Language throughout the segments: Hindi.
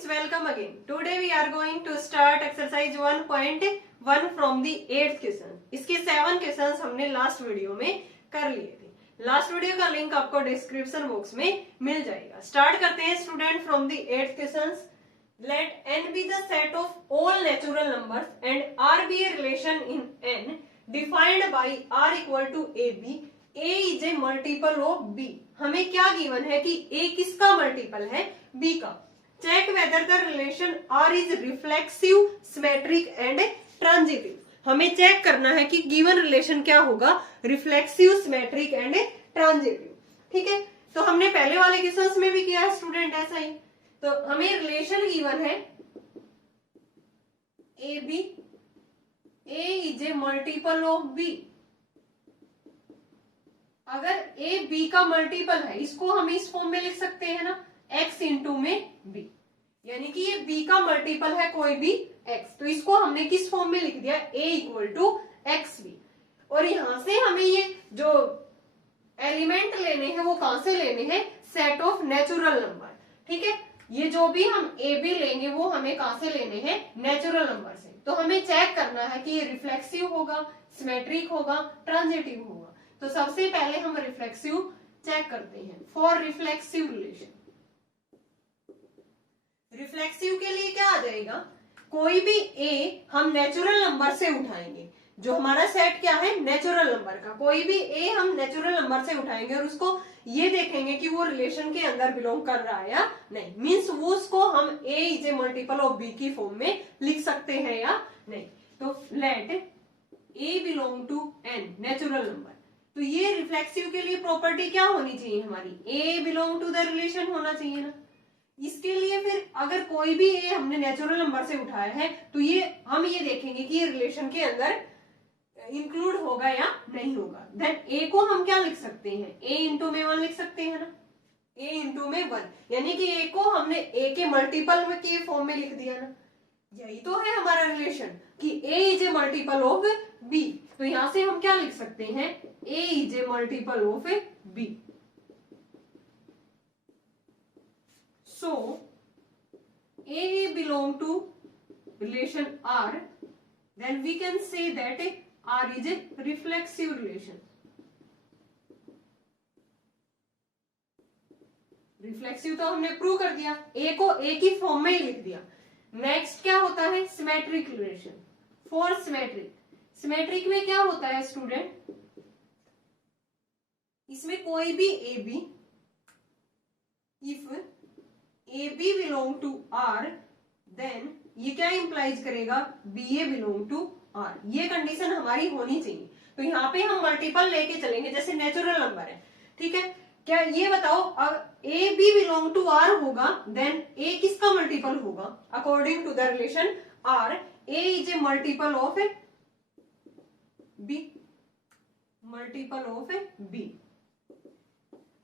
students, welcome again. Today we are going to start exercise 1.1 from the 8th question. इसके 7 क्वेश्चंस हमने लास्ट वीडियो में कर लिए थे. लास्ट वीडियो का लिंक आपको डिस्क्रिप्शन बॉक्स में मिल जाएगा. स्टार्ट करते हैं student from the 8th questions. Let n be the set of all natural numbers and r be a relation in n defined by r equal to ab. a is a multiple of b. हमें क्या गिवन है कि a किसका मल्टीपल है? b का. Check whether the relation r is reflexive, symmetric and transitive. हमें चेक करना है कि गिवन रिलेशन क्या होगा, रिफ्लेक्सिव, सिमेट्रिक एंड ट्रांजिटिव. ठीक है, तो हमने पहले वाले क्वेश्चंस में भी किया है स्टूडेंट ऐसा ही. तो हमें रिलेशन गिवन है A B, A is a multiple of B. अगर ए बी का मल्टीपल है, इसको हम इस फॉर्म में लिख सकते हैं ना, x इंटू में b, यानी कि ये b का मल्टीपल है कोई भी x. तो इसको हमने किस फॉर्म में लिख दिया, a equal to x B. और यहां से हमें ये जो एलिमेंट लेने हैं वो कहां से लेने हैं, सेट ऑफ नेचुरल नंबर. ठीक है, ये जो भी हम ए बी लेंगे वो हमें कहां से लेने हैं, नेचुरल नंबर से. तो हमें चेक करना है कि ये रिफ्लेक्सिव होगा, सिमेट्रिक होगा, ट्रांजिटिव होगा. तो सबसे पहले हम रिफ्लेक्सिव चेक करते हैं. फॉर रिफ्लेक्सिव रिलेशन, रिफ्लेक्सिव के लिए क्या आ जाएगा, कोई भी ए हम नेचुरल नंबर से उठाएंगे. जो हमारा सेट क्या है, नेचुरल नंबर का. कोई भी ए हम नेचुरल नंबर से उठाएंगे और उसको ये देखेंगे कि वो रिलेशन के अंदर बिलोंग कर रहा है या नहीं. मीन्स वो उसको हम A is a multiple of B की फॉर्म में लिख सकते हैं या नहीं. तो let A belong to an natural number. तो ये रिफ्लेक्सिव के लिए प्रॉपर्टी क्या होनी चाहिए हमारी, ए बिलोंग टू द रिलेशन होना चाहिए ना. इसके लिए फिर अगर कोई भी ए हमने नेचुरल नंबर से उठाया है तो ये हम ये देखेंगे कि ये रिलेशन के अंदर इंक्लूड होगा या नहीं होगा. देन ए को हम क्या लिख सकते हैं, ए इंटू में 1 लिख सकते हैं ना, ए इंटू में 1, यानी कि ए को हमने ए के मल्टीपल में के फॉर्म में लिख दिया ना. यही तो है हमारा रिलेशन कि A is a multiple of B. तो यहां से हम क्या लिख सकते हैं, A is a multiple of B. So, A belong to relation R, then we can say that R is a reflexive relation. Reflexive तो हमने प्रूव कर दिया, A को A की फॉर्म में ही लिख दिया. नेक्स्ट क्या होता है, symmetric relation. For symmetric, symmetric में क्या होता है स्टूडेंट, इसमें कोई भी A B, if A B belong to R, then ये क्या इंप्लाइज करेगा, B A belong to R. ये कंडीशन हमारी होनी चाहिए. तो यहाँ पे हम मल्टीपल लेके चलेंगे जैसे नेचुरल नंबर है. ठीक है, क्या ये बताओ, A B belong to R होगा, देन ए किसका मल्टीपल होगा, according to the relation R, A is a multiple of B, multiple of B.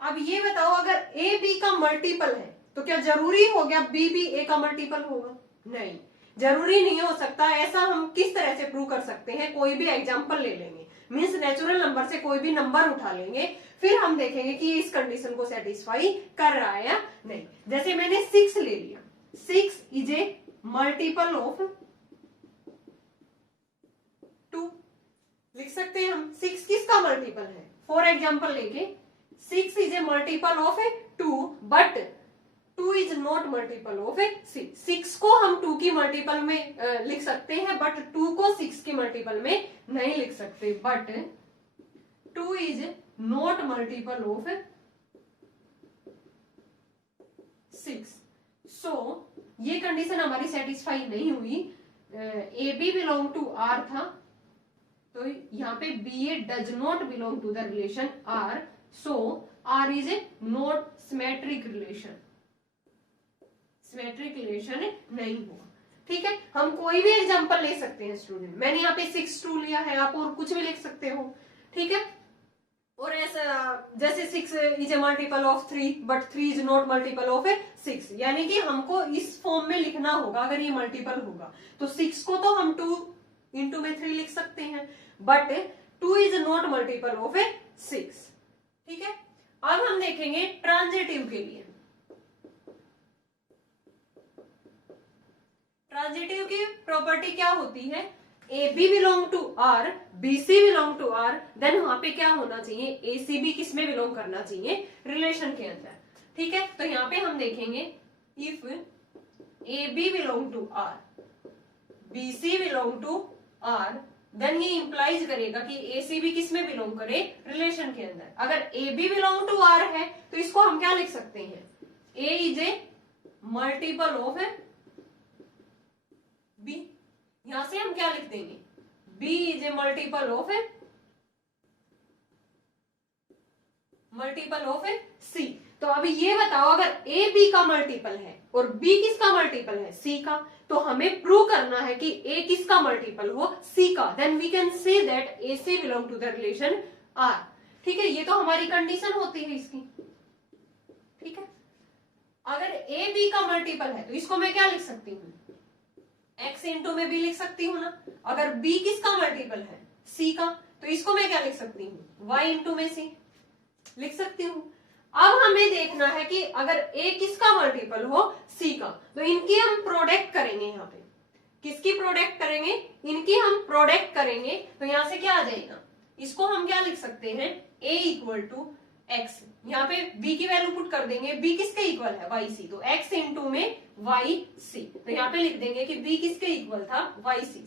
अब ये बताओ, अगर ए बी का मल्टीपल है तो क्या जरूरी हो गया बी भी ए का मल्टीपल होगा, नहीं, जरूरी नहीं हो सकता. ऐसा हम किस तरह से प्रूव कर सकते हैं, कोई भी एग्जांपल ले लेंगे, मींस नेचुरल नंबर से कोई भी नंबर उठा लेंगे, फिर हम देखेंगे कि इस कंडीशन को सेटिस्फाई कर रहा है या नहीं. जैसे मैंने 6 ले लिया, 6 इज ए मल्टीपल ऑफ 2. लिख सकते हैं हम 6 किसका मल्टीपल है. फॉर एग्जाम्पल लेके 6 is a multiple of 2, but 2 is not multiple of 6. 6 को हम 2 की मल्टीपल में लिख सकते हैं, बट 2 को 6 की मल्टीपल में नहीं लिख सकते. But 2 is not multiple of 6. So ये कंडीशन हमारी सेटिस्फाई नहीं हुई. A B belong to R था, तो यहाँ पे B A does not belong to the relation R. So R is a not symmetric relation, symmetric relation नहीं होगा. ठीक है, हम कोई भी एग्जांपल ले सकते हैं स्टूडेंट. मैंने यहाँ पे 6 2 लिया है, आप और कुछ भी लिख सकते हो. ठीक है, और ऐसा जैसे 6 is a multiple of 3, but 3 is not multiple of 6, यानी कि हमको इस फॉर्म में लिखना होगा. अगर ये मल्टीपल होगा तो 6 को तो हम 2 इंटू में 3 लिख सकते हैं, but 2 is not multiple of 6. ठीक है, अब हम देखेंगे ट्रांजिटिव के लिए. ट्रांजिटिव की प्रॉपर्टी क्या होती है, A B belong to R, B C belong to R, then वहां पे क्या होना चाहिए, ए सी बी किसमें बिलोंग करना चाहिए, रिलेशन के अंदर। ठीक है, तो यहाँ पे हम देखेंगे if A B belong to R, B C belong to R, then ये इंप्लाइज करेगा कि ए सी बी किस में बिलोंग करे, रिलेशन के अंदर। अगर A B belong to R है तो इसको हम क्या लिख सकते हैं, A is a multiple of B. यहां से हम क्या लिख देंगे, B is a multiple of सी। तो अभी ये बताओ, अगर ए बी का मल्टीपल है और बी किसका मल्टीपल है, सी का, तो हमें प्रूव करना है कि ए किसका मल्टीपल हो, सी का, then we can say that A C belong to the relation R. ठीक है, ये तो हमारी कंडीशन होती है इसकी। ठीक है, अगर ए बी का मल्टीपल है तो इसको मैं क्या लिख सकती हूँ, एक्स इंटू में बी लिख सकती हूँ ना। अगर बी किसका मल्टीपल है, सी का, तो इसको मैं क्या लिख सकती हूँ, वाई इंटू में सी लिख सकती हूँ। अब हमें देखना है कि अगर ए किसका मल्टीपल हो, सी का, तो इनकी हम प्रोडक्ट करेंगे। यहाँ पे किसकी प्रोडक्ट करेंगे, इनकी हम प्रोडक्ट करेंगे। तो यहां से क्या आ जाएगा, इसको हम क्या लिख सकते हैं, ए इक्वल टू एक्स, यहाँ पे b की वैल्यू पुट कर देंगे, b किसके इक्वल है, वाई सी, तो x इंटू में वाई सी। तो यहाँ पे लिख देंगे कि b किसके इक्वल था, Y C.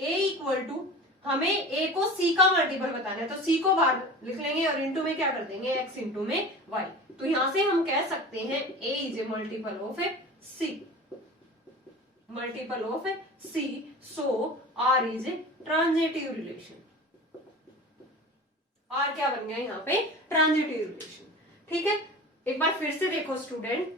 a equal to, हमें a को c का मल्टीपल बताना है, तो c को बाहर लिख लेंगे और इंटू में क्या कर देंगे, x इंटू में y। तो यहां से हम कह सकते हैं a is a multiple of c, multiple of c, so r is a transitive relation. R क्या बन गया यहाँ पे, ट्रांजिटिव रिलेशन। ठीक है, एक बार फिर से देखो स्टूडेंट,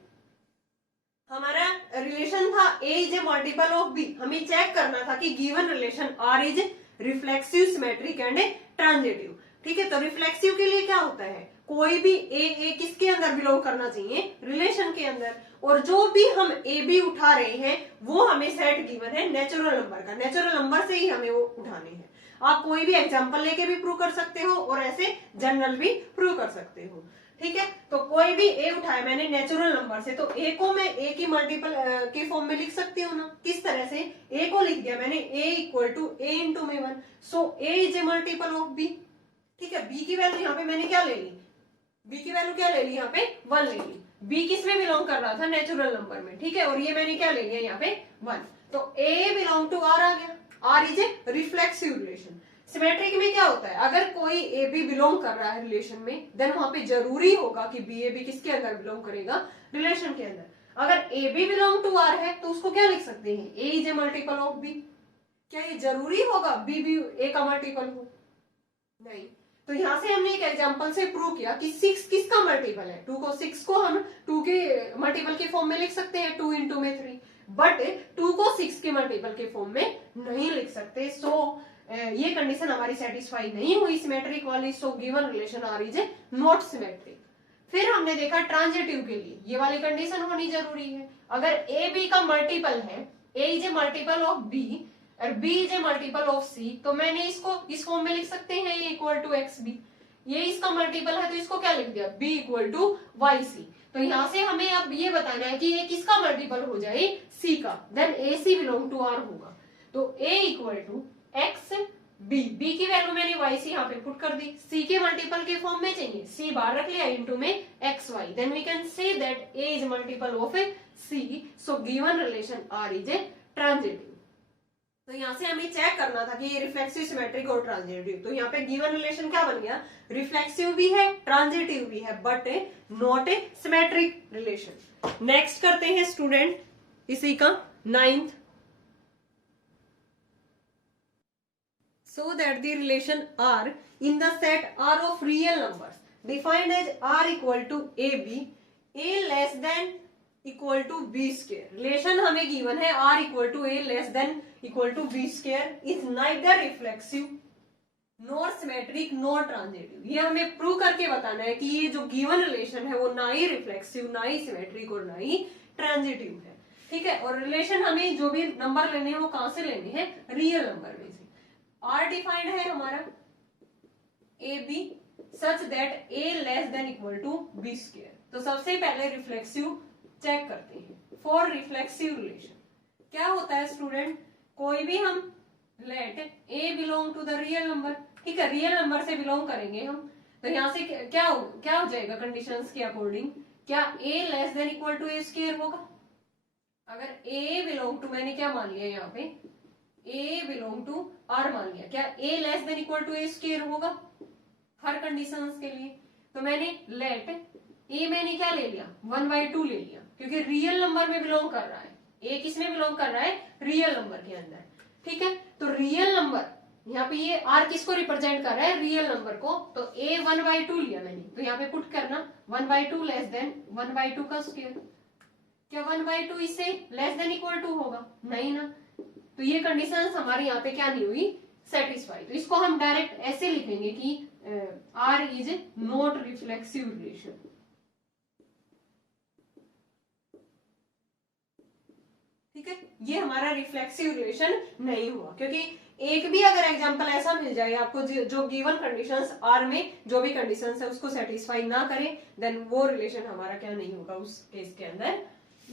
हमारा रिलेशन था A is a multiple of B. हमें चेक करना था कि given relation R is reflexive, symmetric and transitive. ठीक है, तो रिफ्लेक्सिव के लिए क्या होता है, कोई भी ए किसके अंदर बिलोंग करना चाहिए, रिलेशन के अंदर। और जो भी हम ए बी उठा रहे हैं वो हमें सेट गिवन है नेचुरल नंबर का, नेचुरल नंबर से ही हमें वो उठाने हैं। आप कोई भी एग्जांपल लेके भी प्रूव कर सकते हो और ऐसे जनरल भी प्रूव कर सकते हो। ठीक है, तो कोई भी ए उठाया मैंने नेचुरल नंबर से, तो ए को मैं ए की मल्टीपल के फॉर्म में लिख सकती हूँ ना। किस तरह से, ए को लिख दिया मैंने A equal to A into में one, so A is a multiple of B. ठीक है, बी की वैल्यू यहाँ पे मैंने क्या ले ली, बी की वैल्यू क्या ले ली, यहाँ पे 1 ले ली। बी किस में बिलोंग कर रहा था, नेचुरल नंबर में। ठीक है, और ये मैंने क्या ले लिया यहाँ पे 1, तो ए बिलोंग टू आर आ गया। R is a reflexive relation. Symmetric में क्या होता है, अगर कोई ए बी बिलोंग कर रहा है रिलेशन में, देन वहां पे जरूरी होगा कि बी ए बी किसके अंदर बिलोंग करेगा, रिलेशन के अंदर। अगर A B belong to R है तो उसको क्या लिख सकते हैं, A is a multiple of B. क्या ये जरूरी होगा बी भी ए का मल्टीपल हो, नहीं। तो यहां से हमने एक एग्जांपल से प्रूव किया कि 6 किसका मल्टीपल है, 2 को 6 को हम 2 के मल्टीपल के फॉर्म में लिख सकते हैं, 2 इंटू में 3, बट 2 को 6 के मल्टीपल के फॉर्म में नहीं लिख सकते। सो ये कंडीशन हमारी सेटिस्फाई नहीं हुई सिमेट्रिक वाली, so given relation R is a not symmetric. फिर हमने देखा ट्रांजिटिव के लिए ये वाली कंडीशन होनी जरूरी है। अगर ए बी का मल्टीपल है, a is a multiple of b और b is a multiple of सी, तो मैंने इसको इस फॉर्म में लिख सकते हैं, a equal to x b. ये इसका मल्टीपल है तो इसको क्या लिख दिया, b equal to y c. तो यहां से हमें अब ये बताना है कि ये किसका मल्टीपल हो जाए, सी का, then A C belong to R होगा। तो A equal to x B, B की वैल्यू मैंने वाई सी यहाँ पे पुट कर दी, सी के मल्टीपल के फॉर्म में चाहिए, सी बाहर रख लिया, इंटू में X Y, then we can say that A is multiple of C, so given relation R is a transitive. तो यहां से हमें चेक करना था कि ये रिफ्लेक्सिव, सिमेट्रिक और ट्रांजिटिव। तो यहाँ पे गिवन रिलेशन क्या बन गया, रिफ्लेक्सिव भी है, ट्रांजिटिव भी है, but not a symmetric relation. Next करते हैं स्टूडेंट इसी का 9th। So that the relation R in the set R of real numbers defined as R equal to AB, A less than equal to B square. Relation हमें given है R equal to A less than equal to B square is neither reflexive nor symmetric nor transitive. ये हमें प्रूव करके बताना है कि ये जो given relation है वो ना ही रिफ्लेक्सिव, ना ही सिमेट्रिक और ना ही ट्रांजिटिव है। ठीक है, और रिलेशन हमें जो भी नंबर लेने हैं वो कहां से लेने हैं, रियल नंबर में से। आर डिफाइंड है हमारा A B such that A less than equal to B square. तो सबसे पहले रिफ्लेक्सिव चेक करते हैं। फॉर रिफ्लेक्सिव रिलेशन क्या होता है स्टूडेंट, कोई भी हम let A belong to the real number, ठीक है, रियल नंबर से बिलोंग करेंगे हम, तो यहाँ से क्या हो जाएगा कंडीशंस के अकॉर्डिंग, क्या a less than equal to A square होगा। अगर ए बिलोंग टू, मैंने क्या मान लिया यहाँ पे, ए बिलोंग टू आर मान लिया, क्या a less than equal to A square होगा हर कंडीशंस के लिए। तो मैंने लेट ए, मैंने क्या ले लिया 1/2 ले लिया, क्योंकि रियल नंबर में बिलोंग कर रहा है, ए किस में बिलोंग कर रहा है, रियल नंबर के अंदर, ठीक है। तो रियल नंबर यहाँ पे ये आर किसको रिप्रेजेंट कर रहा है, रियल नंबर को, तो ए 1/2 लिया मैंने, तो यहाँ पे पुट करना 1/2 लेस देन 1/2 का स्क्वायर, क्या 1/2 इससे लेस देन इक्वल टू होगा, नहीं ना, तो ये कंडीशन हमारी यहाँ पे क्या नहीं हुई, सेटिस्फाई। तो इसको हम डायरेक्ट ऐसे लिखेंगे कि R is not reflexive relation, ठीक है, ये हमारा रिफ्लेक्सिव रिलेशन नहीं हुआ, क्योंकि एक भी अगर एग्जांपल ऐसा मिल जाए आपको जो गिवन कंडीशंस आर में जो भी कंडीशंस है उसको सेटिस्फाई ना करे, देन वो रिलेशन हमारा क्या नहीं होगा, उस केस के अंदर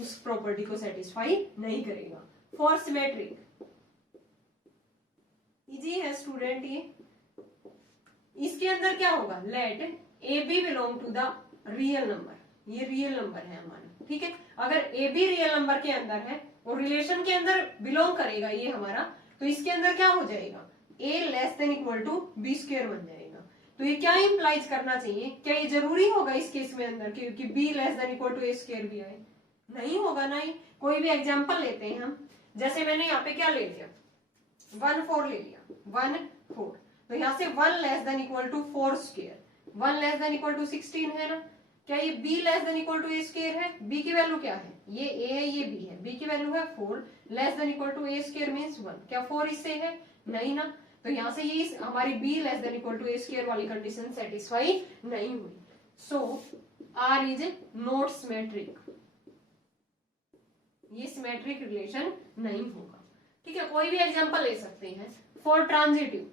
उस प्रॉपर्टी को सेटिस्फाई नहीं करेगा। फॉर सिमेट्रिक इजी है स्टूडेंट, ये इसके अंदर क्या होगा, let A B belong to the real number, ये रियल नंबर है हमारा, ठीक है। अगर ए बी रियल नंबर के अंदर है और रिलेशन के अंदर बिलोंग करेगा ये हमारा, तो इसके अंदर क्या हो जाएगा, a less than equal to B square बन जाएगा। तो ये क्या इंप्लाइज करना चाहिए, क्या ये जरूरी होगा इस केस में अंदर कि B less than equal to A square भी आए, नहीं होगा ना ही। कोई भी एग्जांपल लेते हैं हम, जैसे मैंने यहाँ पे क्या ले लिया 1 4 ले लिया, 1 4, तो यहाँ से 1 less than equal to 4 square, 1 less than equal to 16 है ना, क्या ये b less than equal to A square है, b की वैल्यू क्या है, ये a है ये b है, b की वैल्यू है 4 less than equal to A square means 1, क्या 4 इससे है, नहीं ना, तो यहाँ से ये हमारी b less than equal to A square वाली कंडीशन सेटिस्फाई नहीं हुई। So r is not symmetric, ये सिमेट्रिक रिलेशन नहीं होगा, ठीक है। कोई भी एग्जांपल ले सकते हैं। फॉर ट्रांजिटिव,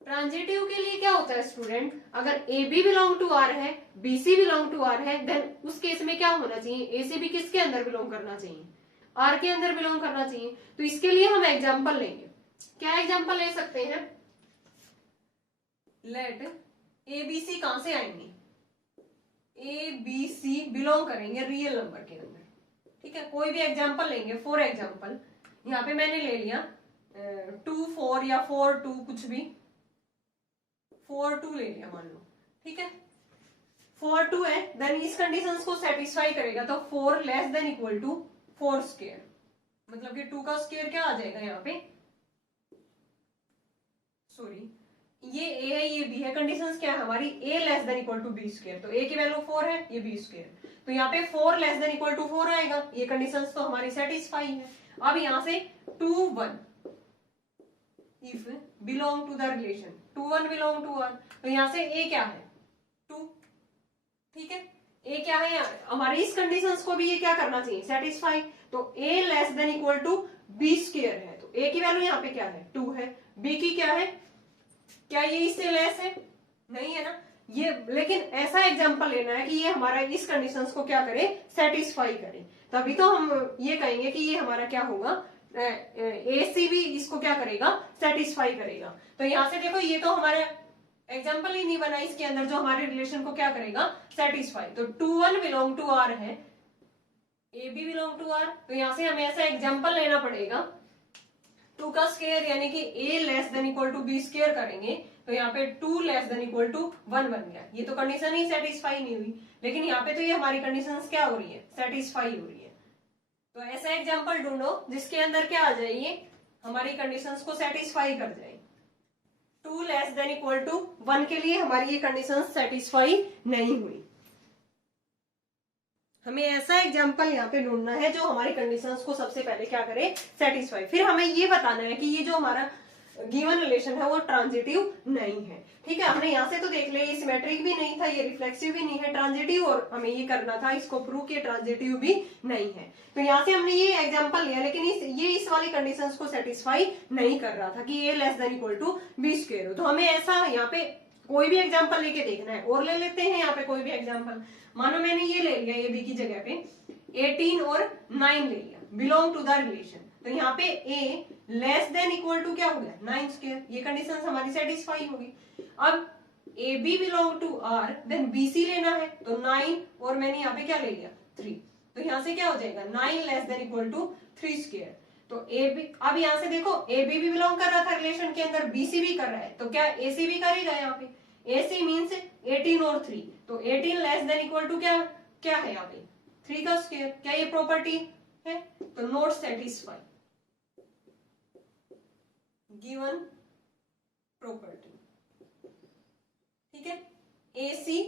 ट्रांजिटिव के लिए क्या होता है स्टूडेंट, अगर A B belong to R है, b C belong to R है, देन उस केस में क्या होना चाहिए, ए से बी किसके अंदर बिलोंग करना चाहिए, आर के अंदर बिलोंग करना चाहिए। तो इसके लिए हम एग्जांपल लेंगे, क्या एग्जांपल ले सकते हैं, लेट ए बी सी कहां से आएंगे, ए बी सी बिलोंग करेंगे रियल नंबर के अंदर, ठीक है। कोई भी एग्जांपल लेंगे, फॉर एग्जांपल यहाँ पे मैंने ले लिया 2 4 या 4 2 कुछ भी, 4 2 ले लिया मान लो, ठीक है, 4 2 है, देन इस कंडीशंस को सेटिस्फाई करेगा, तो 4 less than equal to 4 square, मतलब कि 2 का स्क्वायर क्या आ जाएगा यहाँ पे, सॉरी ये a है ये b है, कंडीशंस क्या है हमारी, a less than equal to b square, तो a की वैल्यू 4 है, ये b स्क्वायर, तो यहाँ पे 4 लेस देन इक्वल टू 4 आएगा, ये कंडीशंस तो हमारी सेटिस्फाई है। अब यहाँ से 2 1 if belong to the relation 2 1 belong to 1, तो यहाँ से a क्या है 2, ठीक है, a क्या है हमारी, इस कंडीशंस को भी ये क्या करना चाहिए सेटिस्फाई, तो a less than equal to b square है, तो a की वैल्यू यहाँ पे क्या है 2 है, b की क्या है, क्या ये इससे लेस है, नहीं है ना, ये लेकिन ऐसा एग्जांपल लेना है कि ये हमारा इस कंडीशंस को क्या करे सेटिस्फाई करे, तभी तो हम ये कहेंगे कि ये हमारा क्या होगा, ए सी भी इसको क्या करेगा सेटिस्फाई करेगा। तो यहां से देखो ये तो हमारे एग्जांपल ही नहीं बना इसके अंदर जो हमारे रिलेशन को क्या करेगा सेटिस्फाई, तो 2 1 बिलोंग टू आर है, A B belong to R, तो यहां से हमें ऐसा एग्जांपल लेना पड़ेगा 2 का स्क्वायर यानी कि a less than equal to b square करेंगे, तो यहाँ पे 2 लेस देन इक्वल टू 1 बन गया, ये तो कंडीशन ही सेटिस्फाई नहीं हुई, लेकिन यहाँ पे तो ये हमारी कंडीशंस क्या हो रही है सेटिस्फाई हो रही है। तो ऐसा एग्जांपल ढूंढो जिसके अंदर क्या आ जाए, ये हमारी कंडीशंस को सेटिस्फाई कर जाए। 2 लेस देन इक्वल टू 1 के लिए हमारी ये कंडीशंस सेटिस्फाई नहीं हुई, हमें ऐसा एग्जांपल यहाँ पे ढूंढना है जो हमारी कंडीशंस को सबसे पहले क्या करे सेटिस्फाई, फिर हमें ये बताना है कि ये जो हमारा गिवन रिलेशन है वो ट्रांजिटिव नहीं है, ठीक है। हमने यहाँ से तो देख लिया ये सिमेट्रिक भी नहीं था, ये रिफ्लेक्सिव भी नहीं है, ट्रांजिटिव, और हमें ये करना था इसको प्रूव कि ट्रांजिटिव भी नहीं है। तो यहाँ से हमने ये एग्जांपल लिया, लेकिन ये इस वाली कंडीशंस को सेटिस्फाई नहीं कर रहा था कि a less than equal to B square हो, तो हमें ऐसा यहाँ पे कोई भी एग्जांपल लेके देखना है, और ले लेते हैं यहाँ पे कोई भी एग्जांपल, मानो मैंने ये ले लिया ए बी की जगह पे, 18 और 9 ले लिया, बिलोंग टू द रिलेशन। तो यहाँ पे a less than equal to क्या हो गया 9 स्क्वायर, ये कंडीशन हमारी सेटिस्फाई होगी। अब A B belong to R, then B C लेना है, तो 9 और मैंने यहाँ पे क्या ले लिया 3, तो यहाँ से क्या हो जाएगा 9 less than equal to 3 square. तो ए बी, अब यहाँ से देखो ए बी भी बिलोंग कर रहा था रिलेशन के अंदर, बी सी भी कर रहा है, तो क्या ए सी भी करेगा यहाँ पे, ए सी मीन्स 18 और 3, तो 18 लेस देन इक्वल टू क्या क्या है यहाँ पे 3 का स्क्वायर। क्या ये प्रॉपर्टी है? तो नॉट सेटिस्फाई गिवन प्रॉपर्टी। ठीक है, AC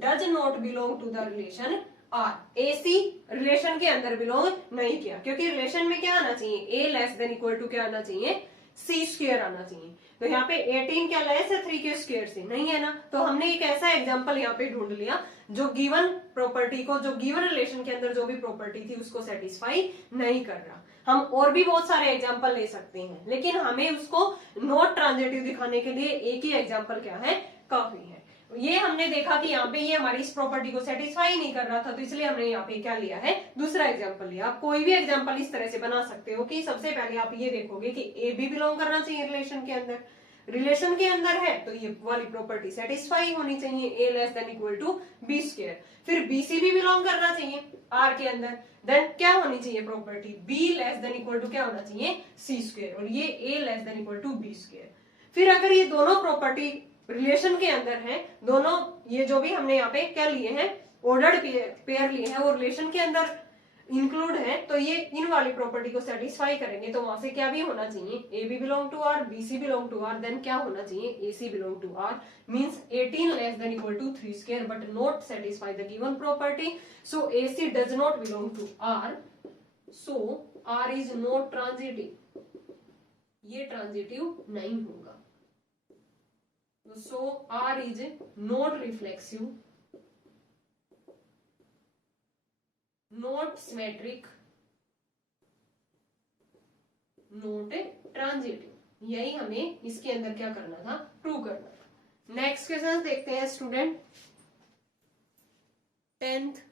does not belong to the relation R, AC relation के अंदर बिलोंग नहीं किया, क्योंकि रिलेशन में क्या आना चाहिए A less than equal to क्या आना चाहिए C स्क्वायर आना चाहिए। तो यहाँ पे 18 क्या लेस है 3 के स्क्वायर से, नहीं है ना, तो हमने एक ऐसा एग्जांपल यहाँ पे ढूंढ लिया जो गिवन प्रॉपर्टी को, जो गिवन रिलेशन के अंदर जो भी प्रॉपर्टी थी उसको सेटिस्फाई नहीं कर रहा। हम और भी बहुत सारे एग्जांपल ले सकते हैं, लेकिन हमें उसको नॉट ट्रांजिटिव दिखाने के लिए एक ही एग्जांपल क्या है काफी है। ये हमने देखा कि यहाँ पे ये हमारी इस प्रॉपर्टी को सेटिस्फाई नहीं कर रहा था, तो इसलिए हमने यहाँ पे क्या लिया है दूसरा एग्जांपल लिया। आप कोई भी एग्जांपल इस तरह से बना सकते हो कि सबसे पहले आप ये देखोगे कि ए बी बिलोंग करना चाहिए रिलेशन के अंदर, रिलेशन के अंदर है तो ये वाली प्रॉपर्टी सेटिस्फाई होनी चाहिए a less than equal to B square. फिर बी सी भी बिलोंग करना चाहिए आर के अंदर, देन क्या होनी चाहिए property b less than equal to क्या होना चाहिए सी स्क्वायर, और ये a less than equal to B square. फिर अगर ये दोनों प्रॉपर्टी रिलेशन के अंदर है, दोनों ये जो भी हमने यहाँ पे क्या लिए हैं ऑर्डर्ड पेयर लिए हैं और रिलेशन के अंदर इंक्लूड है, तो ये इन वाली प्रॉपर्टी को सेटिस्फाई करेंगे, तो वहां से क्या भी होना चाहिए a B belong to R, B C belong to R, then क्या होना चाहिए a C belong to R, means 18 less than equal to 3 square but not satisfy the given property, so a c does not belong to R, so R is not transitive, ये ट्रांजिटिव नहीं होगा। So R is not reflexive, not symmetric, not transitive। यही हमें इसके अंदर क्या करना था प्रूव करना था। नेक्स्ट क्वेश्चन देखते हैं student 10th,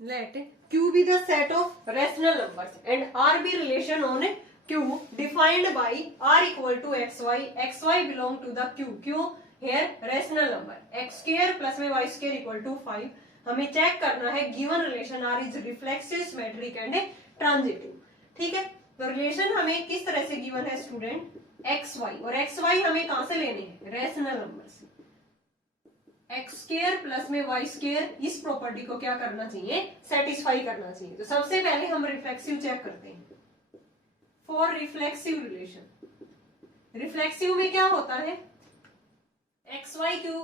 let Q be the set of rational numbers and R be relation on Q defined by R equal to xy, xy belong to the Q here rational number, x square plus में y square equal to 5। हमें चेक करना है given relation R is reflexive, symmetric and transitive। ठीक है, तो रिलेशन हमें किस तरह से गिवन है स्टूडेंट xy, और xy हमें कहां से लेने हैं रेशनल नंबर से, एक्स स्क्वायर प्लस में वाई स्क्वायर, इस प्रॉपर्टी को क्या करना चाहिए सेटिस्फाई करना चाहिए। तो सबसे पहले हम रिफ्लेक्सिव चेक करते हैं। फॉर रिफ्लेक्सिव रिलेशन, रिफ्लेक्सिव में क्या होता है एक्स वाई क्यू,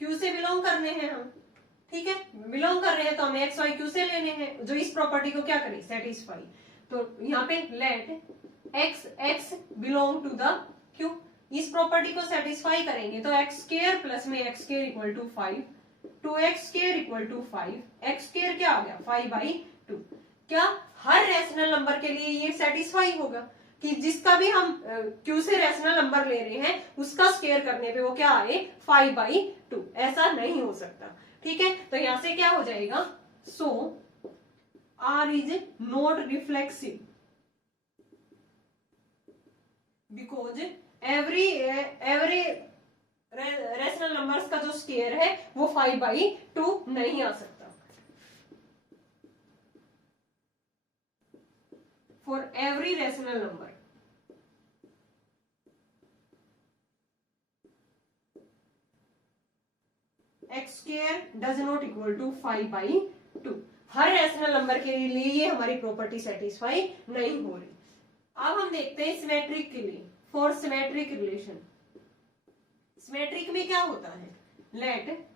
क्यू से बिलोंग करने हैं हम, ठीक है बिलोंग कर रहे हैं तो हमें एक्स वाई क्यू से लेने हैं जो इस प्रॉपर्टी को क्या करें सेटिस्फाई। तो यहाँ पे let x x belong to the Q, इस प्रॉपर्टी को सेटिस्फाई करेंगे तो एक्स स्क्वायर प्लस में x square equal to 5, 2x square equal to 5, x square क्या आ गया 5/2। क्या हर रैशनल नंबर के लिए ये सेटिस्फाई होगा कि जिसका भी हम क्यू से रैशनल नंबर ले रहे हैं उसका स्क्वायर करने पे वो क्या आए 5/2, ऐसा नहीं हो सकता। ठीक है, तो यहां से क्या हो जाएगा so R is not reflexive because every rational numbers का जो स्क्वायर है वो 5/2 नहीं आ सकता। For every rational number x square does not equal to 5/2, हर रैशनल नंबर के लिए ये हमारी प्रॉपर्टी सेटिस्फाई नहीं हो रही। अब हम देखते हैं सिमेट्रिक के लिए। फॉर सिमेट्रिक रिलेशन, सिमेट्रिक में क्या होता है let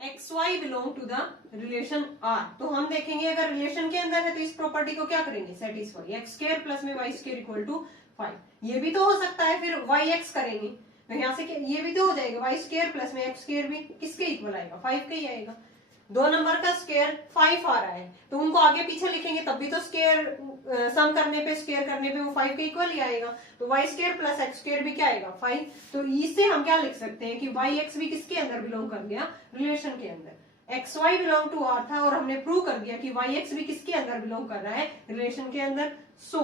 x y belong to the relation R, तो हम देखेंगे अगर रिलेशन के अंदर है तो इस प्रॉपर्टी को क्या करेंगे सेटिस्फाई, एक्स स्क्वायर प्लस में वाई स्क्वायर इक्वल टू 5। ये भी तो हो सकता है फिर वाई एक्स करेंगे तो यहाँ से ये भी तो हो जाएगा वाई स्क्वायर प्लस में एक्स स्क्वायर भी किसके इक्वल आएगा 5 के ही आएगा। दो नंबर का स्क्वायर 5 आ रहा है तो उनको आगे पीछे लिखेंगे तब भी तो स्क्वायर सम करने पे स्क्वायर करने पे वो 5 के इक्वल ही आएगा। तो y square plus x square भी क्या आएगा 5। तो इससे हम क्या लिख सकते हैं कि वाई एक्स भी किसके अंदर बिलोंग कर गया रिलेशन के अंदर, x y belong to R था और हमने प्रूव कर दिया कि वाई एक्स भी किसके अंदर बिलोंग कर रहा है, रिलेशन के अंदर। So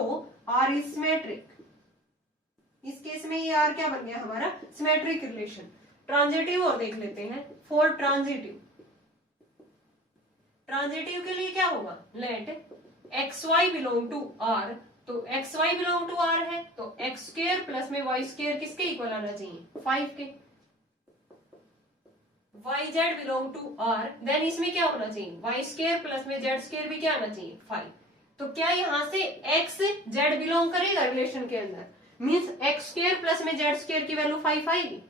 R is symmetric. इस केस में ये आर क्या बन गया हमारा, सिमेट्रिक रिलेशन। ट्रांजिटिव और देख लेते हैं। फॉर ट्रांजिटिव, ट्रांजिटिव के लिए क्या होगा, let x y belong to R. तो x y belong to R है तो एक्स स्क्र प्लस में वाई स्क्र किसके इक्वल आना चाहिए, 5 के। Y z belong to R, then इसमें क्या होना चाहिए, वाई स्क्र प्लस में जेड स्क्र भी क्या आना चाहिए, 5। तो क्या यहां से एक्स जेड बिलोंग करेगा रिलेशन के अंदर, मींस एक्स स्क्र प्लस में जेड स्क्र की वैल्यू 5 आएगी।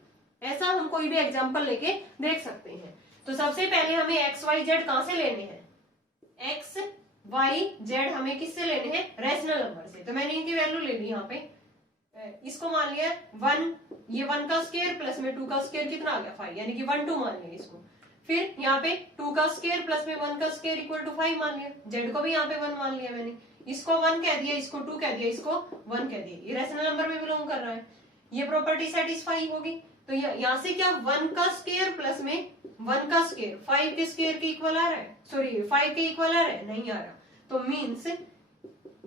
ऐसा हम कोई भी एग्जांपल लेके देख सकते हैं। तो सबसे पहले हमें एक्स वाई जेड कहां से लेने हैं, एक्स वाई जेड हमें किससे लेने हैं, रैशनल नंबर से। तो मैंने इनकी वैल्यू ले ली यहाँ पे, इसको मान लिया 1, ये 1 का स्क्वायर प्लस में 2 का स्क्वायर कितना आ गया, 5, यानी कि 1 2 मान लिया इसको। फिर यहाँ पे 2 का स्क्वायर प्लस में 1 का स्क्वायर इक्वल टू 5 मान लिया। जेड को भी यहाँ पे 1 मान लिया मैंने, इसको 1 कह दिया, इसको 2 कह दिया, इसको 1 कह दिया। ये रैशनल नंबर में बिलोंग कर रहा है, ये प्रॉपर्टी सेटिस्फाई होगी। तो यहाँ से क्या 1 का स्क्वायर प्लस में 1 का स्क्वायर 5 के स्क्वायर के इक्वल आ रहा है, सॉरी 5 के इक्वल आ रहा है, नहीं आ रहा। तो means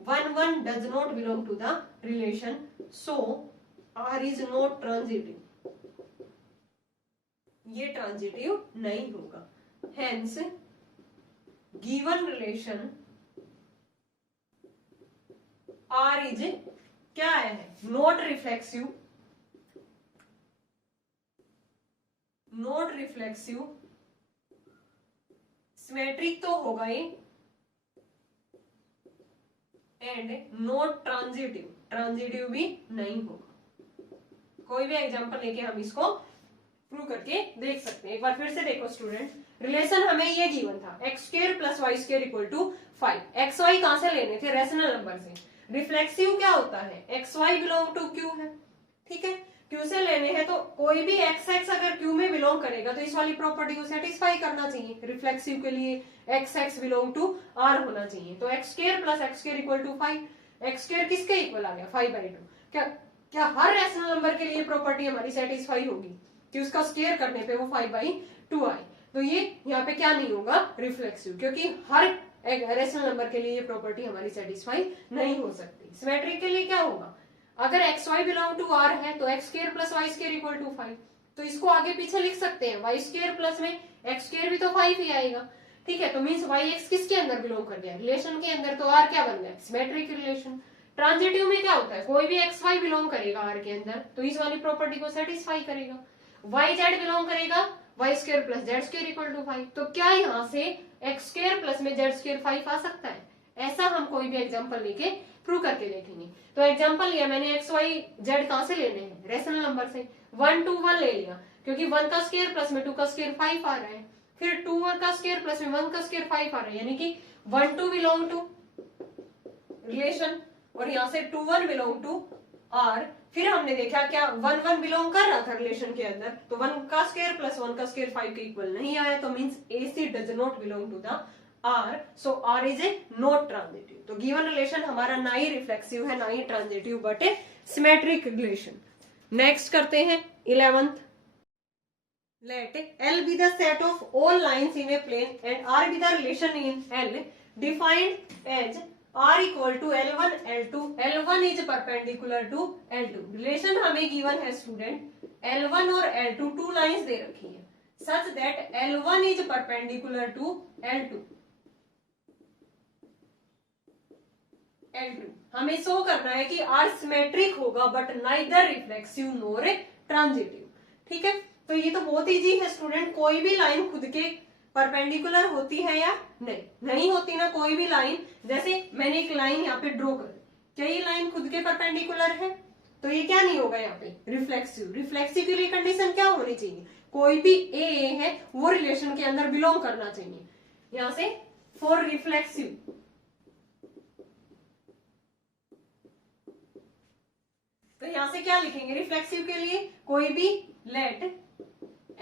1 does not belong to the relation, so R is not transitive। ये ट्रांजिटिव नहीं होगा। Hence given relation R is क्या है, not reflexive, not reflexive, symmetric तो होगा ही, एंड नॉट ट्रांजिटिव, ट्रांजिटिव भी नहीं होगा। कोई भी एग्जांपल लेके हम इसको प्रूव करके देख सकते हैं। एक बार फिर से देखो स्टूडेंट, रिलेशन हमें ये गिवन था x square plus y square equal to 5। X y कहां से लेने थे, रैशनल नंबर से। रिफ्लेक्सिव क्या होता है, x y belong to Q है, ठीक है, क्यू से लेने हैं तो कोई भी एक्स एक्स अगर क्यू में बिलोंग करेगा तो इस वाली प्रॉपर्टी को सेटिस्फाई करना चाहिए। रिफ्लेक्सिव के लिए x x belong to R होना चाहिए। तो x square plus x square equal to 5, x square किसके इक्वल आ गया, 5/2। क्या क्या हर रैशनल नंबर के लिए प्रॉपर्टी हमारी सेटिस्फाई होगी कि उसका स्क्वायर करने पे वो 5/2 आए। तो ये यहाँ पे क्या नहीं होगा, रिफ्लेक्सिव, क्योंकि हर रैशनल नंबर के लिए ये प्रॉपर्टी हमारी सेटिस्फाई नहीं हो सकती। सिमेट्रिक के लिए क्या होगा, अगर x y belong to R है तो x square plus y square equal to 5। तो इसको आगे पीछे लिख सकते हैं, वाई स्क्वायर प्लस में एक्स स्क्वायर भी तो 5 ही आएगा, ठीक है। तो मींस वाई एक्स किसके अंदर बिलोंग कर गया, रिलेशन के अंदर। तो आर क्या बन गया, सिमेट्रिक रिलेशन। ट्रांजिटिव में क्या होता है, कोई भी एक्स वाई बिलोंग करेगा आर के अंदर तो इस वाली प्रॉपर्टी को सेटिस्फाई करेगा। वाई जेड बिलोंग करेगा, y square plus z square equal to 5। तो क्या यहाँ से एक्स स्क्वायर प्लस में जेड स्क्वायर 5 आ सकता है, ऐसा हम कोई भी एग्जांपल लेके प्रूव करके देखेंगे। तो एग्जांपल लिया मैंने, एक्स वाई जेड कहां से लेने हैं, रैशनल नंबर से। 1 2 1 ले लिया, क्योंकि 1 का स्क्वायर प्लस में 2 का स्क्वायर 5 आ रहा है। फिर 2 का स्क्वायर प्लस में 1 का स्क्वायर 5 आ रहा है, यानी कि 1 2 बिलोंग टू रिलेशन, और यहाँ से 2 1 बिलोंग टू आर। फिर हमने देखा क्या 1 1 बिलोंग कर रहा था रिलेशन के अंदर, तो 1 का स्क्वायर प्लस 1 का स्क्वायर 5 के इक्वल नहीं आया, तो means AC does not belong to the R, so R is a not transitive। तो given relation हमारा ना ही रिफ्लेक्सिव है ना ही transitive, but a symmetric relation. Next करते हैं 11th। Let L be the set of all lines in a plane and R be the relation in L defined as R equal to L1 L2। L1 is perpendicular to L2। Relation हमें given है स्टूडेंट, L1 और L2 टू लाइंस दे रखी है, such that L1 is perpendicular to L2। L2 हमें शो करना है कि R सिमेट्रिक होगा but neither reflexive NOR transitive, ठीक है। तो ये तो बहुत इजी है स्टूडेंट, कोई भी लाइन खुद के परपेंडिकुलर होती है या नहीं होती ना, कोई भी लाइन। जैसे मैंने एक लाइन यहाँ पे ड्रॉ कर, क्या ये लाइन खुद के परपेंडिकुलर है, तो ये क्या नहीं होगा यहाँ पे, रिफ्लेक्सिव। रिफ्लेक्सिव के लिए कंडीशन क्या होनी चाहिए, कोई भी ए है वो रिलेशन के अंदर बिलोंग करना चाहिए। यहाँ से फॉर रिफ्लेक्सिव, तो यहां से क्या लिखेंगे, रिफ्लेक्सिव के लिए कोई भी let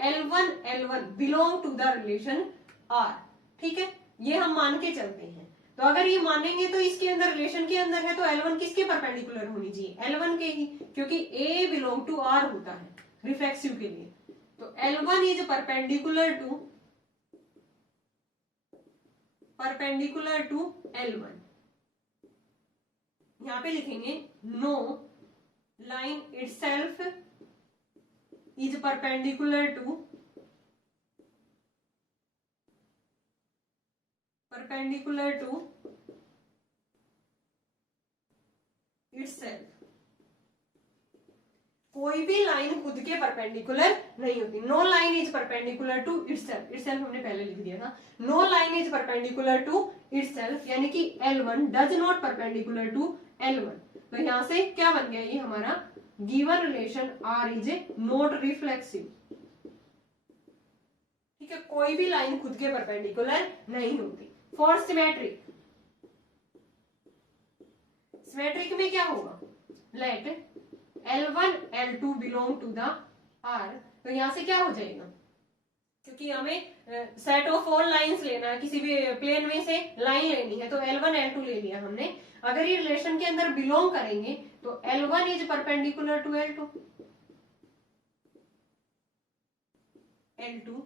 L1 L1 belong to the relation R, ठीक है, ये हम मान के चलते हैं। तो अगर ये मानेंगे तो इसके अंदर रिलेशन के अंदर है तो L1 किसके परपेंडिकुलर होनी चाहिए, L1 के ही, क्योंकि A बिलोंग टू R होता है रिफ्लेक्सिव के लिए। तो L1 is perpendicular to perpendicular to L1। यहां पे लिखेंगे no line itself is perpendicular to itself. कोई भी लाइन खुद के परपेंडिकुलर नहीं होती। No line is perpendicular to itself. Itself हमने पहले लिख दिया था। No line is perpendicular to itself यानी कि L1 does not perpendicular to L1। तो यहां से क्या बन गया ये हमारा given relation R is not reflexive. ठीक है, कोई भी लाइन खुद के परपेंडिकुलर नहीं होती। फॉर सिमेट्रिक, सिमेट्रिक में क्या होगा, let L1 L2 belong to the R। तो यहां से क्या हो जाएगा, क्योंकि हमें सेट ऑफ ऑल लाइंस लेना है, किसी भी प्लेन में से लाइन लेनी है, तो L1 L2 ले लिया हमने। अगर ये रिलेशन के अंदर बिलोंग करेंगे तो L1 is perpendicular to L2।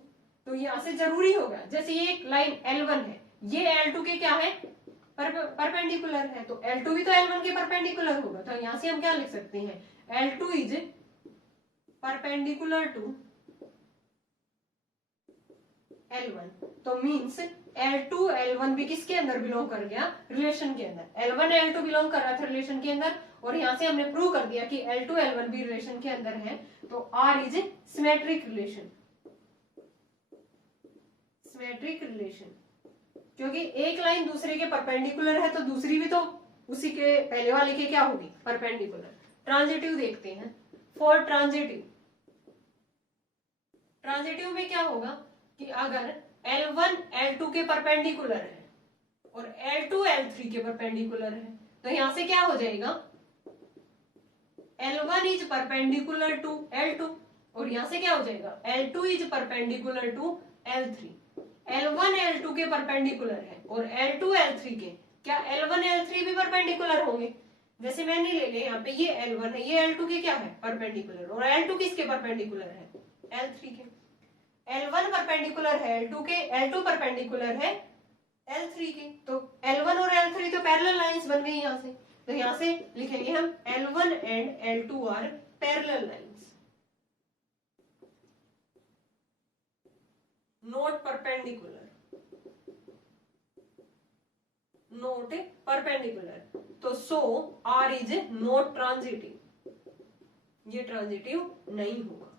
तो यहां से जरूरी होगा, जैसे ये एक लाइन L1 है, ये L2 के क्या है, परपेंडिकुलर है, तो L2 भी तो L1 के परपेंडिकुलर होगा। तो यहां से हम क्या लिख सकते हैं, L2 is perpendicular to L1। तो मींस L2 L1 भी किसके अंदर बिलोंग कर गया, रिलेशन के अंदर। L1 L2 बिलोंग कर रहा था रिलेशन के अंदर, और यहां से हमने प्रूव कर दिया कि L2 L1 भी रिलेशन के अंदर है। तो R is symmetric relation. Symmetric relation, क्योंकि एक लाइन दूसरे के परपेंडिकुलर है तो दूसरी भी तो उसी के पहले वाले के क्या होगी, परपेंडिकुलर। ट्रांजिटिव देखते हैं। फॉर ट्रांजिटिव, ट्रांजिटिव में क्या होगा कि अगर L1 L2 के परपेंडिकुलर है और L2 L3 के परपेंडिकुलर है, तो यहां से क्या हो जाएगा, L1 is perpendicular to L2, और यहां से क्या हो जाएगा, L2 is perpendicular to L3। L1 L2 के परपेंडिकुलर है और L2 L3 के, क्या L1 L3 भी परपेंडिकुलर होंगे। जैसे मैंने ले लिया यहाँ पे ये L1 है, ये L2 के क्या है, परपेंडिकुलर, और L2 किसके परपेंडिकुलर है, L3 के। L1 परपेंडिकुलर है L2 के, L2 परपेंडिकुलर है L3 के, तो L1 और L3 तो पैरेलल लाइंस बन गई यहाँ से। तो यहाँ से लिखेंगे हम L1 and L2 are parallel lines, not perpendicular, not perpendicular. तो so R is not transitive, ये ट्रांजिटिव नहीं होगा।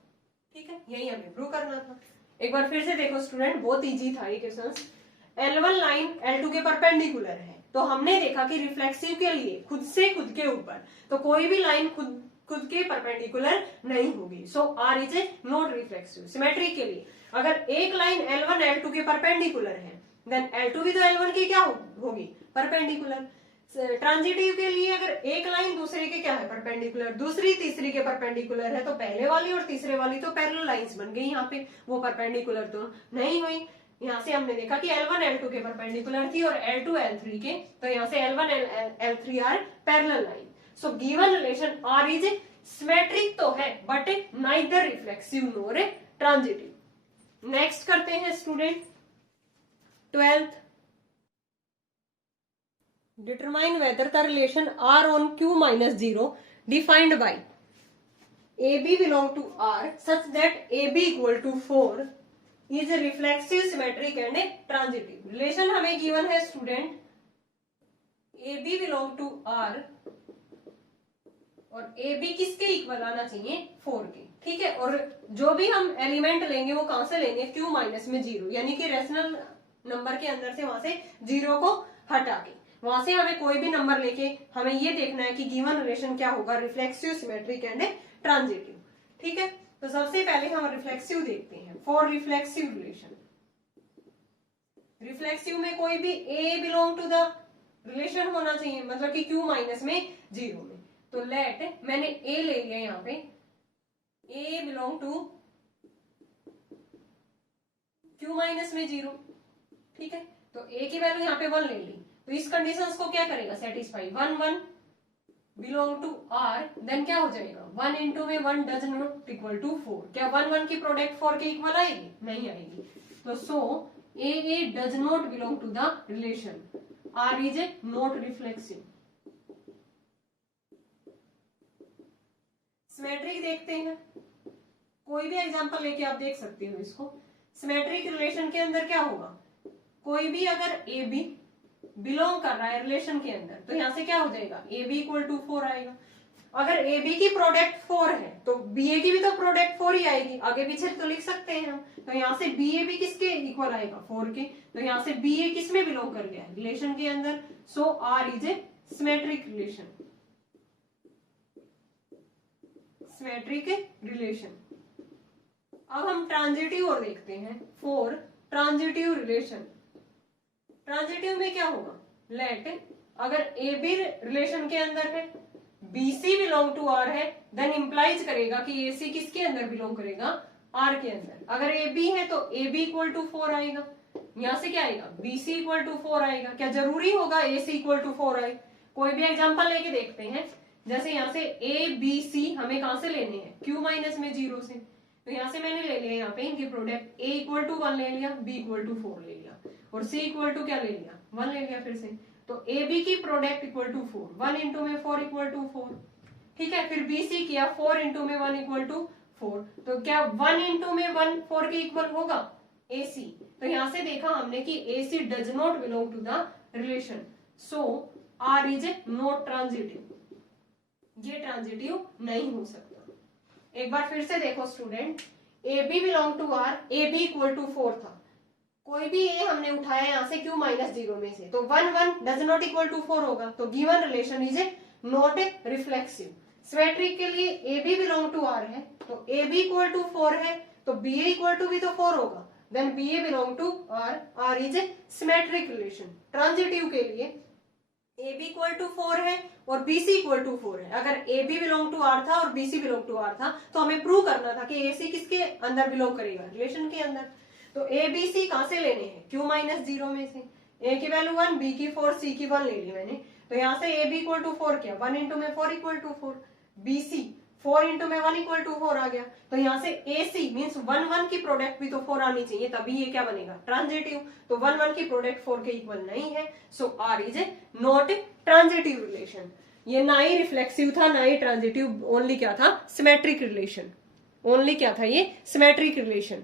ठीक है, यही हमें प्रूव करना था। एक बार फिर से देखो स्टूडेंट, बहुत इजी था ये क्वेश्चंस। L1 लाइन L2 के परपेंडिकुलर है, तो हमने देखा कि रिफ्लेक्सिव के लिए खुद से खुद के ऊपर तो कोई भी लाइन खुद के परपेंडिकुलर नहीं होगी। सो R is not reflexive. Symmetric के लिए अगर एक लाइन L1 L2 के परपेंडिकुलर है, देन L2 भी तो L1 के क्या होगी, परपेंडिकुलर। ट्रांजिटिव के लिए अगर एक लाइन दूसरे के क्या है, परपेंडिकुलर, दूसरी तीसरी के परपेंडिकुलर है, तो पहले वाली और तीसरे वाली तो पैरेलल लाइंस बन गई यहाँ पे, वो परपेंडिकुलर तो नहीं हुई। यहाँ से हमने देखा कि L1 L2 के परपेंडिकुलर थी और L2 L3 के, तो यहाँ से L1 L3 are parallel line. So given relation R is symmetric तो है but neither reflexive nor transitive. Next करते हैं student 12th। Determine whether the relation R on Q minus 0 defined by AB belong to R such that AB equal to 4 is a reflexive, symmetric and a transitive. Relation हमें given है student, AB belong to R और AB किसके इक्वल आना चाहिए, 4 के। ठीक है, और जो भी हम एलिमेंट लेंगे वो कहां से लेंगे, Q माइनस में 0, यानी कि रेशनल नंबर के अंदर से वहां से 0 को हटा के वहां से हमें कोई भी नंबर लेके हमें ये देखना है कि गिवन रिलेशन क्या होगा, रिफ्लेक्सिव, सिमेट्रिक एंड ट्रांजिटिव। ठीक है, तो सबसे पहले हम रिफ्लेक्सिव देखते हैं। फॉर रिफ्लेक्सिव रिलेशन, रिफ्लेक्सिव में कोई भी A belong to the relation होना चाहिए, मतलब कि Q माइनस में 0 में। तो लेट मैंने A ले लिया यहाँ पे, A belong to Q minus में 0। ठीक है, तो A की वैल्यू यहाँ पे 1 ले ली, तो इस कंडीशंस को क्या करेगा, satisfy. 1 1 belong to R, then क्या हो जाएगा, 1 इंटू में 1 डज नॉट इक्वल टू 4। क्या 1 1 की प्रोडक्ट 4 के इक्वल आएगी, नहीं आएगी। तो so a does not belong to the relation, R is a not reflexive. Symmetric देखते हैं, कोई भी एग्जांपल लेके आप देख सकते हो इसको। सिमेट्रिक रिलेशन के अंदर क्या होगा, कोई भी अगर ए बी बिलोंग कर रहा है रिलेशन के अंदर, तो यहां से क्या हो जाएगा, ए बी इक्वल टू 4 आएगा। अगर ए बी की प्रोडक्ट 4 है तो बी ए की भी तो प्रोडक्ट 4 ही आएगी, आगे पीछे तो लिख सकते हैं हम। तो यहाँ से बी ए भी किसके इक्वल आएगा, 4 के। तो यहाँ से बी ए किस में बिलोंग कर गया, रिलेशन के अंदर। So R is a symmetric relation, symmetric relation. अब हम ट्रांजिटिव और देखते हैं, फॉर ट्रांजिटिव रिलेशन। ट्रांजिटिव में क्या होगा, लेट अगर ए बी रिलेशन के अंदर है, b C belong to R है, देन इंप्लाइज करेगा कि ए सी किसके अंदर बिलोंग करेगा, आर के अंदर। अगर ए बी है तो ए बी इक्वल टू 4 आएगा, यहां से क्या आएगा, बी सी इक्वल टू 4 आएगा। क्या जरूरी होगा ए सी इक्वल टू 4 आए, कोई भी एग्जांपल लेके देखते हैं। जैसे यहाँ से ए बी सी हमें कहां से लेने हैं, क्यू माइनस में 0 से। तो यहाँ से मैंने ले लिया यहाँ पे इनकी प्रोडक्ट, ए इक्वल टू 1 ले लिया, बी इक्वल टू 4 ले लिया, और सी इक्वल टू क्या ले लिया, 1 ले लिया फिर से। तो ए बी की प्रोडक्ट इक्वल टू 4, 1 इंटू में 4 इक्वल टू 4, ठीक है। फिर बी सी किया, 4 इंटू में 1 इक्वल टू 4। तो क्या 1 इंटू में 1 4 के इक्वल होगा, ए सी। तो यहां से देखा हमने कि a c does not belong to the relation, so R is a not transitive, ये ट्रांजिटिव नहीं हो सकता। एक बार फिर से देखो student, a B belong to R, a b equal to 4 था, कोई भी ए हमने उठाया यहाँ से क्यू माइनस 0 में से, तो 1 1 डज नॉट इक्वल टू 4 होगा। तो given relation is a not a reflexive. Symmetric के लिए a B belong to R है, तो ए बी इक्वल टू 4 है, तो बी ए इक्वल टू भी तो 4 होगा, then b A belong to R, R is a symmetric relation. Transitive के लिए ए बी इक्वल टू 4 है और बी सी इक्वल टू 4 है। अगर A B belong to R था और b C belong to R था, तो हमें प्रूव करना था कि ए सी किसके अंदर बिलोंग करेगा, रिलेशन के अंदर। तो ए बी सी कहां से लेने हैं, क्यू माइनस 0 में से। ए की वैल्यू 1, बी की 4, सी की 1 ले ली मैंने। तो यहाँ से ए बी इक्वल टू 4 किया, 1 इंटू में 4 equal to 4, b c 4 into में 1 इक्वल टू 4 आ गया। तो यहाँ से ए सी मीन्स 1 1 की प्रोडक्ट भी तो 4 आनी चाहिए, तभी ये क्या बनेगा, ट्रांजिटिव। तो 1 1 की प्रोडक्ट 4 के इक्वल नहीं है, so R is a not transitive relation. ये ना ही रिफ्लेक्सिव था ना ही ट्रांजिटिव, ओनली क्या था, सिमेट्रिक रिलेशन। ओनली क्या था ये, symmetric relation.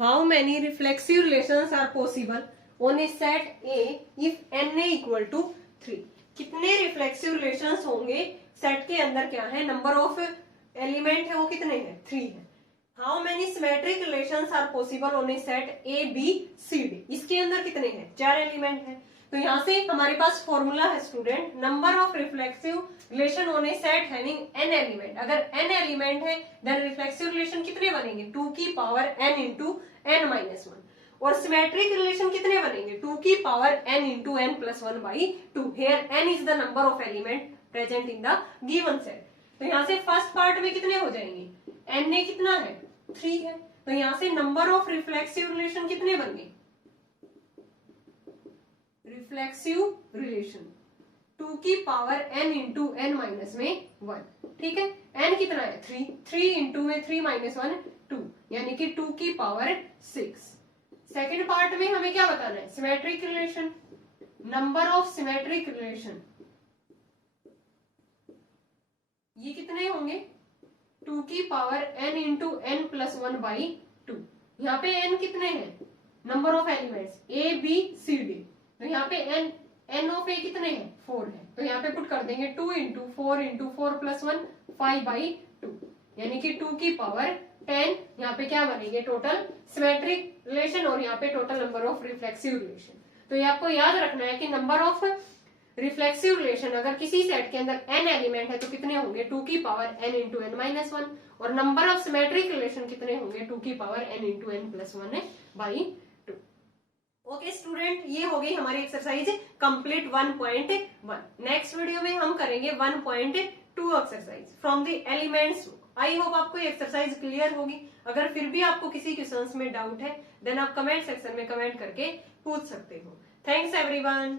How many reflexive relations are possible on a set A if n A equal to 3। कितने रिफ्लेक्सिव रिलेशंस होंगे सेट के अंदर, क्या है, नंबर ऑफ एलिमेंट है वो कितने हैं, 3 है। How many symmetric relations are possible on a set a b c d, इसके अंदर कितने हैं, 4 एलिमेंट है। तो यहाँ से हमारे पास फॉर्मूला है student, number of reflexive relation on a set having n element. अगर n एलिमेंट है देन रिफ्लेक्सिव रिलेशन कितने बनेंगे, 2 की power n into n minus 1। और सिमेट्रिक रिलेशन कितने बनेंगे, 2 की power n into n plus 1 by 2। Here n is the number of element present in the given set. तो यहाँ से फर्स्ट पार्ट में कितने हो जाएंगे, n ए कितना है, 3 है। तो यहाँ से नंबर ऑफ रिफ्लेक्सिव रिलेशन कितने बन गए, रिफ्लेक्सिव रिलेशन 2 की power n into n minus में 1, ठीक है। n कितना है, 3, 3 इंटू में 3 माइनस 1 2, यानी कि 2 की पावर 6। सेकेंड पार्ट में हमें क्या बताना है, symmetric relation, number of symmetric relation ये कितने होंगे, 2 की power n into n plus 1 by 2। यहाँ पे n कितने हैं, number of elements a b c d. तो यहाँ पे n ऑफ ए कितने हैं, 4 है। तो यहाँ पे पुट कर देंगे 2 इंटू 4 इंटू 4 प्लस 1 5 बाई 2, यानी कि 2 की पावर 10। यहाँ पे क्या बनेंगे, टोटल सिमेट्रिक रिलेशन और यहाँ पे total number of reflexive relation. तो ये आपको याद रखना है कि नंबर ऑफ रिफ्लेक्सिव रिलेशन अगर किसी सेट के अंदर n एलिमेंट है तो कितने होंगे, 2 की power n into n minus 1। और नंबर ऑफ सिमेट्रिक रिलेशन कितने होंगे, 2 की power n into n plus 1 by 2। Okay student, ये हो गई हमारी एक्सरसाइज कंप्लीट 1.1। नेक्स्ट वीडियो में हम करेंगे 1.2 exercise from the elements. I hope आपको ये एक्सरसाइज क्लियर होगी। अगर फिर भी आपको किसी क्वेश्चंस में डाउट है देन आप कमेंट सेक्शन में कमेंट करके पूछ सकते हो। Thanks everyone.